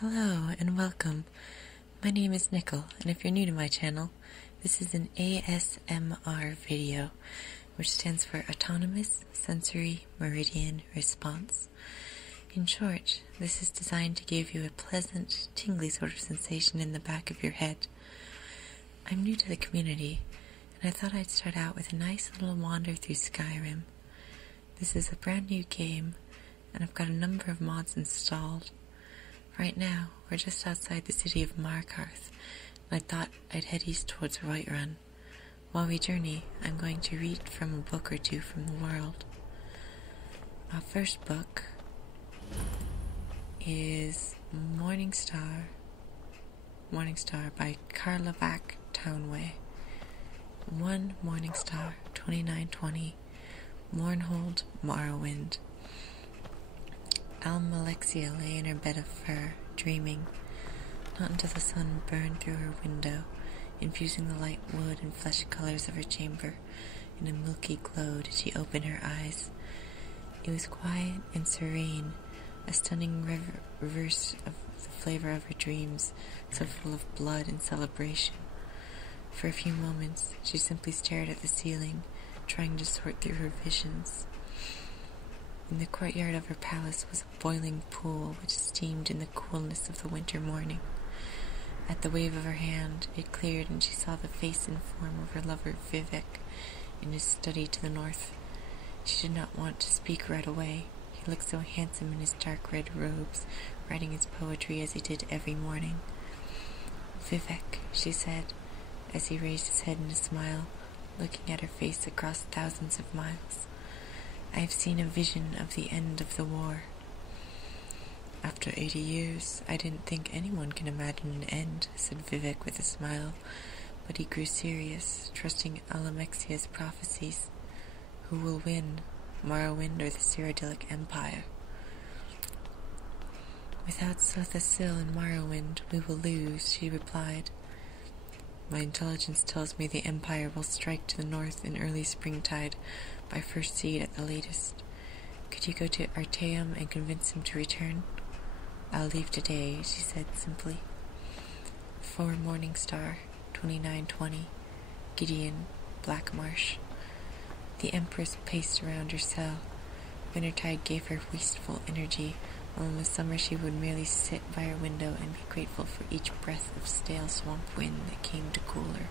Hello and welcome. My name is Nickel, and if you're new to my channel, this is an ASMR video, which stands for Autonomous Sensory Meridian Response. In short, this is designed to give you a pleasant, tingly sort of sensation in the back of your head. I'm new to the community, and I thought I'd start out with a nice little wander through Skyrim. This is a brand new game, and I've got a number of mods installed. Right now, we're just outside the city of Markarth, and I thought I'd head east towards Whiterun. While we journey, I'm going to read from a book or two from the world. Our first book is Morning Star by Karlavak Townway. 1 Morning Star, 2920, Mournhold, Morrowind. Almalexia lay in her bed of fur, dreaming, not until the sun burned through her window, infusing the light wood and flesh colors of her chamber in a milky glow, did she open her eyes. It was quiet and serene, a stunning reverse of the flavor of her dreams, so full of blood and celebration. For a few moments, she simply stared at the ceiling, trying to sort through her visions. In the courtyard of her palace was a boiling pool which steamed in the coolness of the winter morning. At the wave of her hand, it cleared, and she saw the face and form of her lover Vivek in his study to the north. She did not want to speak right away. He looked so handsome in his dark red robes, writing his poetry as he did every morning. "Vivek," she said, as he raised his head in a smile, looking at her face across thousands of miles. "I have seen a vision of the end of the war." "After 80 years, I didn't think anyone can imagine an end," said Vivek with a smile, but he grew serious, trusting Alamexia's prophecies. Who will win, Morrowind or the Cyrodiilic Empire? "Without Sothasil and Morrowind, we will lose," she replied. "My intelligence tells me the Empire will strike to the north in early springtide, by first seed at the latest. Could you go to Artaeum and convince him to return?" "I'll leave today," she said simply. 4 Morning Star, 2920, Gideon, Blackmarsh. The Empress paced around her cell. Wintertide gave her wasteful energy, while in the summer she would merely sit by her window and be grateful for each breath of stale swamp wind that came to cool her.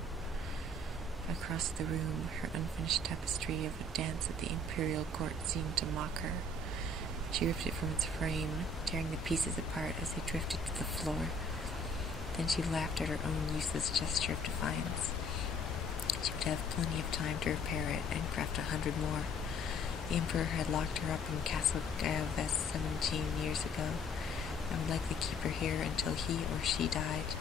Across the room, her unfinished tapestry of a dance at the Imperial court seemed to mock her. She ripped it from its frame, tearing the pieces apart as they drifted to the floor. Then she laughed at her own useless gesture of defiance. She would have plenty of time to repair it and craft 100 more. The Emperor had locked her up in Castle Gaoves 17 years ago, and would likely keep her here until he or she died.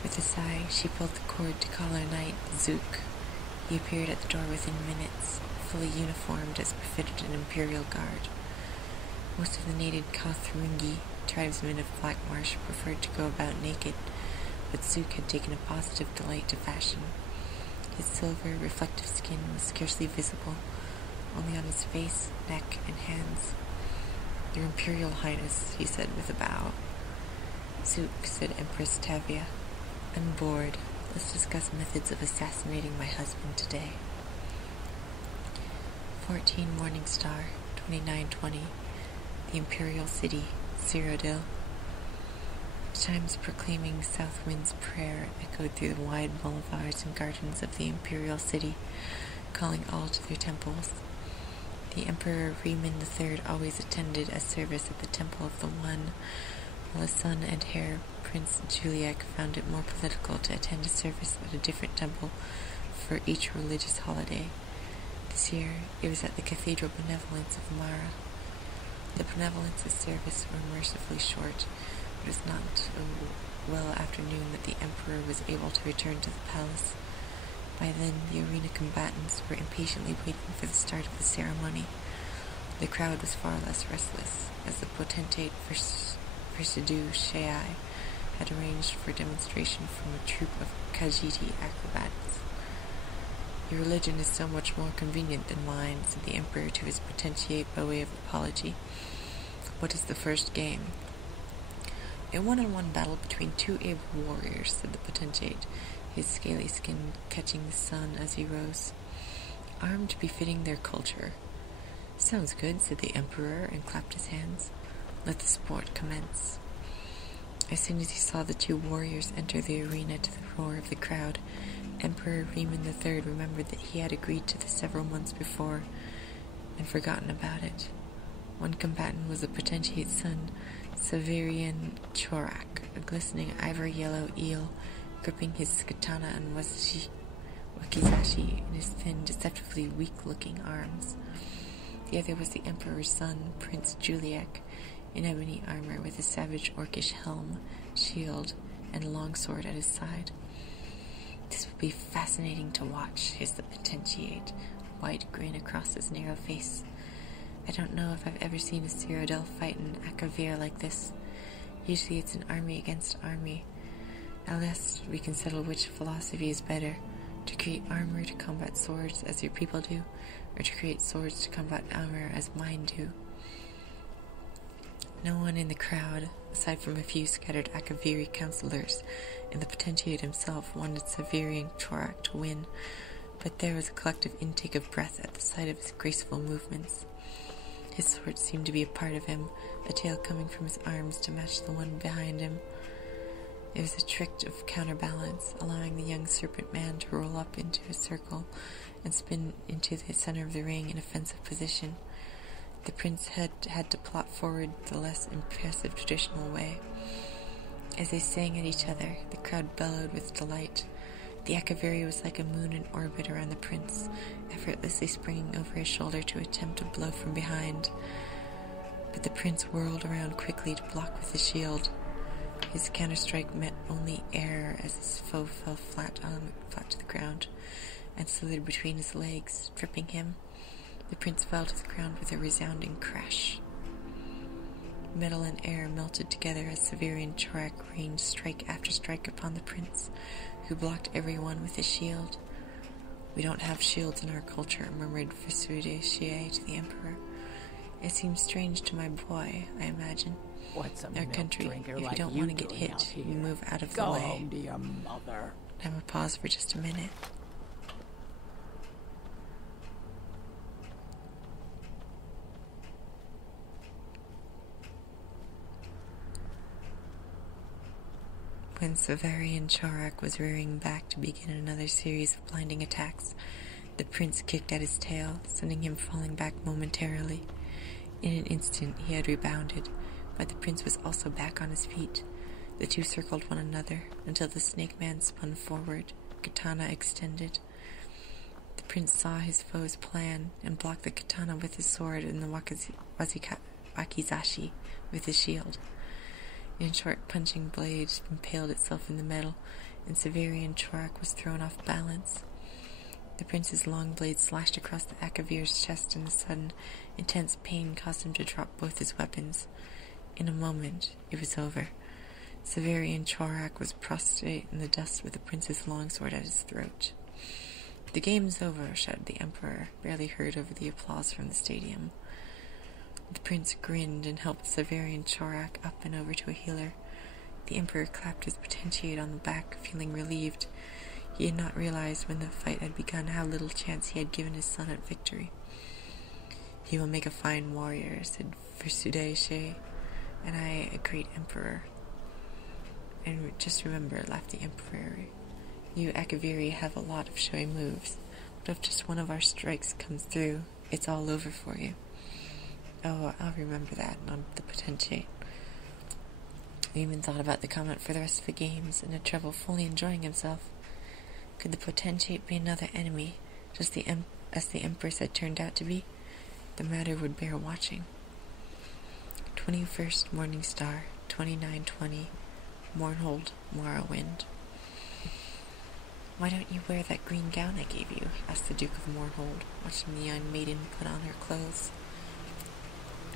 With a sigh, she pulled the cord to call her knight, Zook. He appeared at the door within minutes, fully uniformed as befitted an Imperial guard. Most of the native Kathrungi tribesmen of Blackmarsh preferred to go about naked, but Zook had taken a positive delight to fashion. His silver, reflective skin was scarcely visible, only on his face, neck, and hands. "Your Imperial Highness," he said with a bow. "Zook," said Empress Tavia. "I'm bored. Let's discuss methods of assassinating my husband today." 14 Morning Star, 2920, the Imperial City, Cyrodiil. Chimes proclaiming Southwind's prayer echoed through the wide boulevards and gardens of the Imperial City, calling all to their temples. The Emperor Riemann III always attended a service at the Temple of the One, while his son and heir, Prince Juliek, found it more political to attend a service at a different temple for each religious holiday. This year, it was at the Cathedral Benevolence of Mara. The Benevolence's service were mercifully short. It was not well afternoon that the Emperor was able to return to the palace. By then, the arena combatants were impatiently waiting for the start of the ceremony. The crowd was far less restless, as the potentate Versidu Shai had arranged for a demonstration from a troupe of Khajiiti acrobats. "Your religion is so much more convenient than mine," said the Emperor to his potentate by way of apology. "What is the first game?" A one-on-one battle between two able warriors, said the potentate, his scaly skin catching the sun as he rose. Armed befitting their culture. Sounds good, said the Emperor, and clapped his hands. Let the sport commence. As soon as he saw the two warriors enter the arena to the roar of the crowd, Emperor Riemann III remembered that he had agreed to this several months before, and forgotten about it. One combatant was the potentate's son, Severian Chorak, a glistening ivory-yellow eel, gripping his katana and wakizashi in his thin, deceptively weak-looking arms. The other was the Emperor's son, Prince Juliek, in ebony armor with a savage orcish helm, shield, and longsword at his side. This will be fascinating to watch, hissed the potentate, a wide grin across his narrow face. I don't know if I've ever seen a Cyrodiil fight in Akavir like this. Usually it's an army against army. At least we can settle which philosophy is better, to create armor to combat swords as your people do, or to create swords to combat armor as mine do. No one in the crowd, aside from a few scattered Akaviri councillors and the potentate himself, wanted Severian Chorak to win, but there was a collective intake of breath at the sight of his graceful movements. His sword seemed to be a part of him, a tail coming from his arms to match the one behind him. It was a trick of counterbalance, allowing the young serpent man to roll up into a circle and spin into the center of the ring in offensive position. The prince had to plot forward the less impressive traditional way. As they sang at each other, the crowd bellowed with delight. The Akaviri was like a moon in orbit around the prince, effortlessly springing over his shoulder to attempt a blow from behind. But the prince whirled around quickly to block with his shield. His counterstrike met only air as his foe fell flat to the ground and slithered between his legs, tripping him. The prince fell to the ground with a resounding crash. Metal and air melted together as Severian Chorak rained strike after strike upon the prince, who blocked everyone with his shield. We don't have shields in our culture, murmured Versude Shie to the Emperor. It seems strange to my boy, I imagine. What's a Our country, if like you don't want to get hit, you move out of the way. Go home to your mother. Have a pause for just a minute. When Severian Chorak was rearing back to begin another series of blinding attacks, the prince kicked at his tail, sending him falling back momentarily. In an instant he had rebounded, but the prince was also back on his feet. The two circled one another until the snake man spun forward, katana extended. The prince saw his foe's plan and blocked the katana with his sword and the wakizashi with his shield. A short punching blade impaled itself in the metal, and Severian Chorak was thrown off balance. The prince's long blade slashed across the Akavir's chest, and a sudden, intense pain caused him to drop both his weapons. In a moment, it was over. Severian Chorak was prostrate in the dust with the prince's longsword at his throat. The game's over, shouted the Emperor, barely heard over the applause from the stadium. The prince grinned and helped Severian Chorak up and over to a healer. The Emperor clapped his potentate on the back, feeling relieved. He had not realized when the fight had begun how little chance he had given his son at victory. He will make a fine warrior, said Versude, and I a great emperor. And just remember, laughed the Emperor, you Akaviri have a lot of showy moves, but if just one of our strikes comes through, it's all over for you. Oh, I'll remember that, nodded the potentate. Riemann thought about the comment for the rest of the games and had trouble fully enjoying himself. Could the potentate be another enemy, just as the Empress had turned out to be? The matter would bear watching. 21st Morning Star, 2920, Mournhold, Morrowind. Why don't you wear that green gown I gave you? Asked the Duke of Mournhold, watching the young maiden put on her clothes.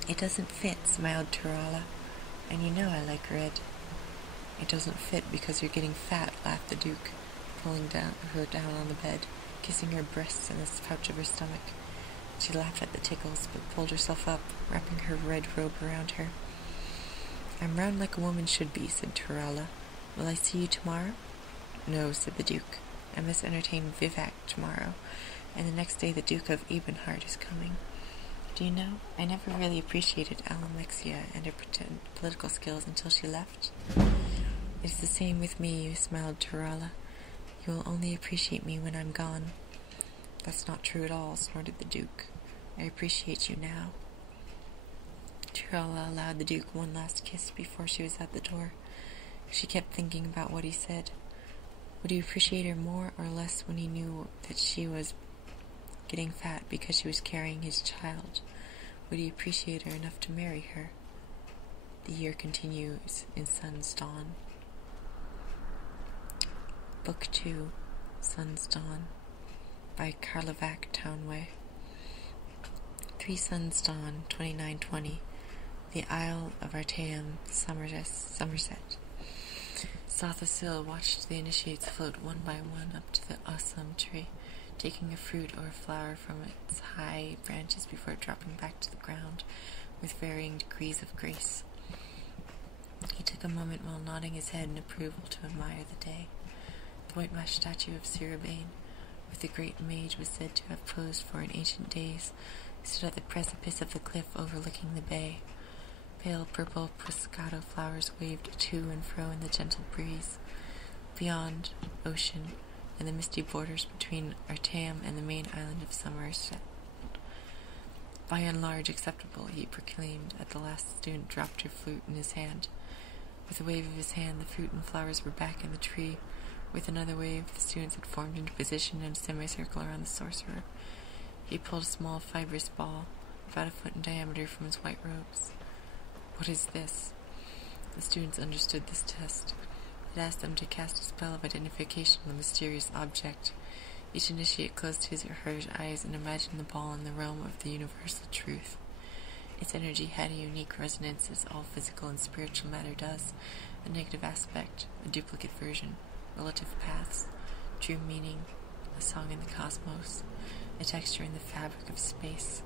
It doesn't fit, smiled Terala, and you know I like red. It doesn't fit because you're getting fat, laughed the Duke, pulling her down on the bed, kissing her breasts and the pouch of her stomach. She laughed at the tickles, but pulled herself up, wrapping her red robe around her. I'm round like a woman should be, said Terala. Will I see you tomorrow? No, said the Duke. I must entertain Vivek tomorrow, and the next day the Duke of Ebenhart is coming. Do you know, I never really appreciated Alexia and her political skills until she left. It's the same with me, smiled Terala. You will only appreciate me when I'm gone. That's not true at all, snorted the Duke. I appreciate you now. Terala allowed the Duke one last kiss before she was at the door. She kept thinking about what he said. Would he appreciate her more or less when he knew that she was getting fat because she was carrying his child? Would he appreciate her enough to marry her? The year continues in Sun's Dawn. Book 2, Sun's Dawn, by Karlovac Townway. 3 Sun's Dawn, 2920. The Isle of Artaeum, Somerset. Sothasil watched the initiates float one by one up to the awesome tree, taking a fruit or a flower from its high branches before dropping back to the ground with varying degrees of grace. He took a moment while nodding his head in approval to admire the day. The whitewashed statue of Sirabane, which the great mage was said to have posed for in ancient days, stood at the precipice of the cliff overlooking the bay. Pale purple prosciutto flowers waved to and fro in the gentle breeze. Beyond, ocean, and the misty borders between Artaeum and the main island of Somerset. By and large acceptable, he proclaimed as the last student dropped her flute in his hand. With a wave of his hand, the fruit and flowers were back in the tree. With another wave, the students had formed into position in a semicircle around the sorcerer. He pulled a small fibrous ball, about a foot in diameter, from his white robes. What is this? The students understood this test. It asked them to cast a spell of identification on the mysterious object. Each initiate closed his or her eyes and imagined the ball in the realm of the universal truth. Its energy had a unique resonance, as all physical and spiritual matter does, a negative aspect, a duplicate version, relative paths, true meaning, a song in the cosmos, a texture in the fabric of space,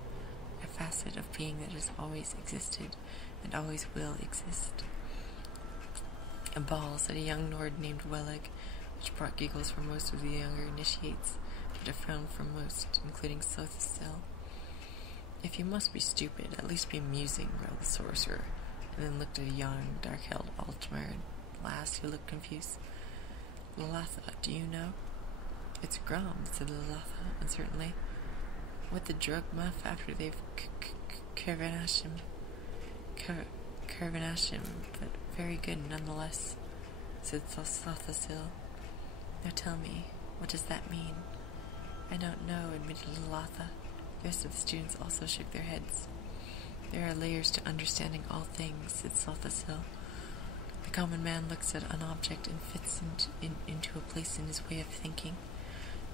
a facet of being that has always existed and always will exist. A ball, said a young Nord named Wellig, which brought giggles from most of the younger initiates, but a frown from most, including Sothasil. If you must be stupid, at least be amusing, growled the sorcerer, and then looked at a young, dark-haired Altmer and last who looked confused. Lalatha, do you know? It's Grom, said Lalatha, uncertainly. What the drug muff after they've Carvanashim, but very good nonetheless, said Sothasil. Now tell me, what does that mean? I don't know, admitted Lalatha. The rest of the students also shook their heads. There are layers to understanding all things, said Sothasil. The common man looks at an object and fits into a place in his way of thinking.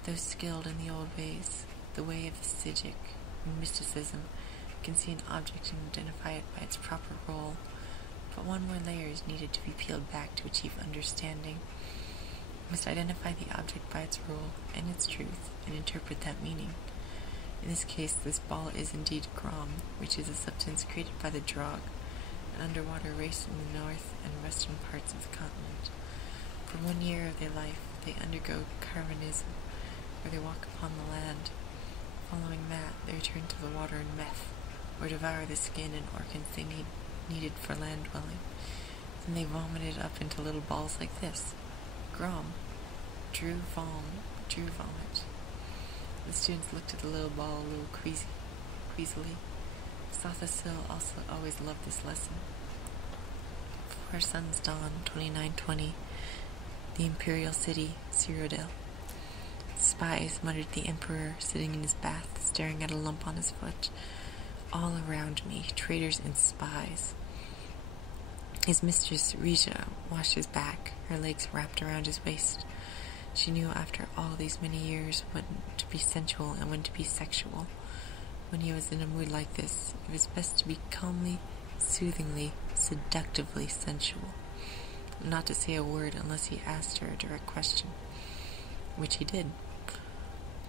Those skilled in the old ways, the way of the Sijic and mysticism, can see an object and identify it by its proper role, but one more layer is needed to be peeled back to achieve understanding. We must identify the object by its role and its truth, and interpret that meaning. In this case, this ball is indeed Grom, which is a substance created by the Drog, an underwater race in the north and western parts of the continent. For 1 year of their life, they undergo Carvanism, where they walk upon the land. Following that, they return to the water in meth, or devour the skin and organs they needed for land dwelling. Then they vomit it up into little balls like this. Grom. Drew vomit. The students looked at the little ball a little queasily. Sothasil also always loved this lesson. 4 Sun's Dawn, 2920. The Imperial City, Cyrodiil. Spies, muttered the Emperor, sitting in his bath, staring at a lump on his foot. All around me, traitors and spies. His mistress, Rija, washed his back, her legs wrapped around his waist. She knew after all these many years when to be sensual and when to be sexual. When he was in a mood like this, it was best to be calmly, soothingly, seductively sensual. Not to say a word unless he asked her a direct question. Which he did.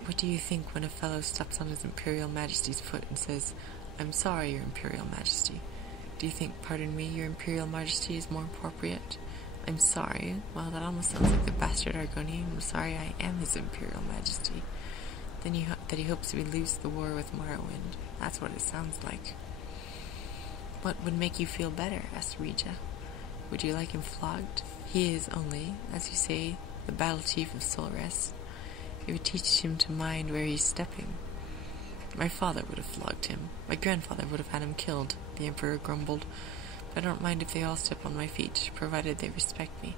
What do you think when a fellow steps on his Imperial Majesty's foot and says, "I'm sorry, Your Imperial Majesty"? Do you think, pardon me, your Imperial Majesty is more appropriate? I'm sorry. Well, that almost sounds like the bastard Argonian. I'm sorry, I am his Imperial Majesty. Then that he hopes we lose the war with Morrowind. That's what it sounds like. What would make you feel better? Asked Regia. Would you like him flogged? He is only, as you say, the battle chief of Solres. It would teach him to mind where he's stepping. My father would have flogged him. My grandfather would have had him killed, the Emperor grumbled. But I don't mind if they all step on my feet, provided they respect me,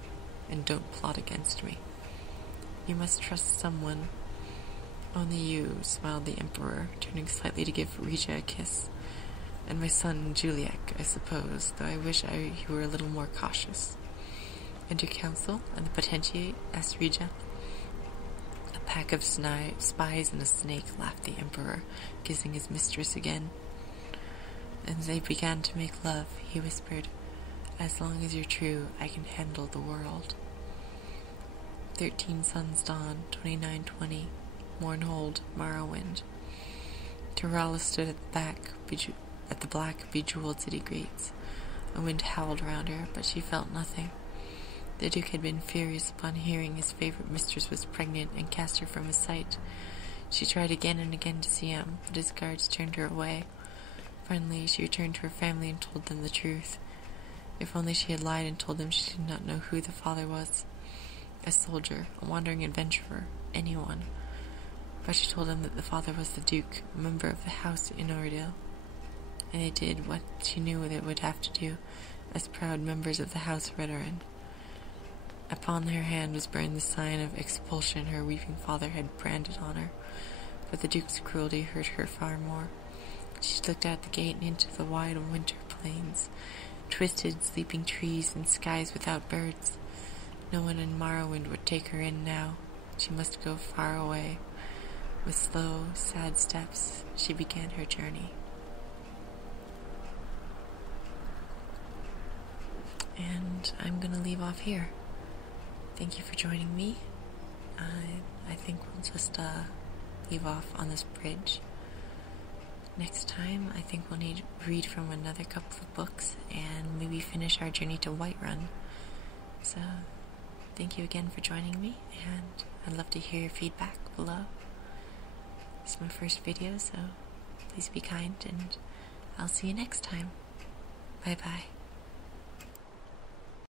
and don't plot against me. You must trust someone. Only you, smiled the Emperor, turning slightly to give Regia a kiss. And my son, Juliac, I suppose, though I wish he were a little more cautious. And your council, and the potentiate? Asked Regia. A pack of spies and a snake, laughed the Emperor, kissing his mistress again. And they began to make love, he whispered. As long as you're true, I can handle the world. 13 Suns Dawn, 2920. Mournhold, Morrowind. Terala stood at the black, bejeweled city gates. A wind howled round her, but she felt nothing. The Duke had been furious upon hearing his favorite mistress was pregnant and cast her from his sight. She tried again and again to see him, but his guards turned her away. Finally, she returned to her family and told them the truth. If only she had lied and told them she did not know who the father was. A soldier, a wandering adventurer, anyone. But she told them that the father was the Duke, a member of the house Imperial. And they did what she knew they would have to do, as proud members of the house Redoran. Upon her hand was burned the sign of expulsion her weeping father had branded on her, but the Duke's cruelty hurt her far more. She looked out the gate and into the wide winter plains, twisted, sleeping trees and skies without birds. No one in Morrowind would take her in now. She must go far away. With slow, sad steps, she began her journey. And I'm gonna leave off here. Thank you for joining me. I think we'll just leave off on this bridge. Next time, I think we'll need to read from another couple of books and maybe finish our journey to Whiterun. So, thank you again for joining me, and I'd love to hear your feedback below. This is my first video, so please be kind, and I'll see you next time. Bye bye.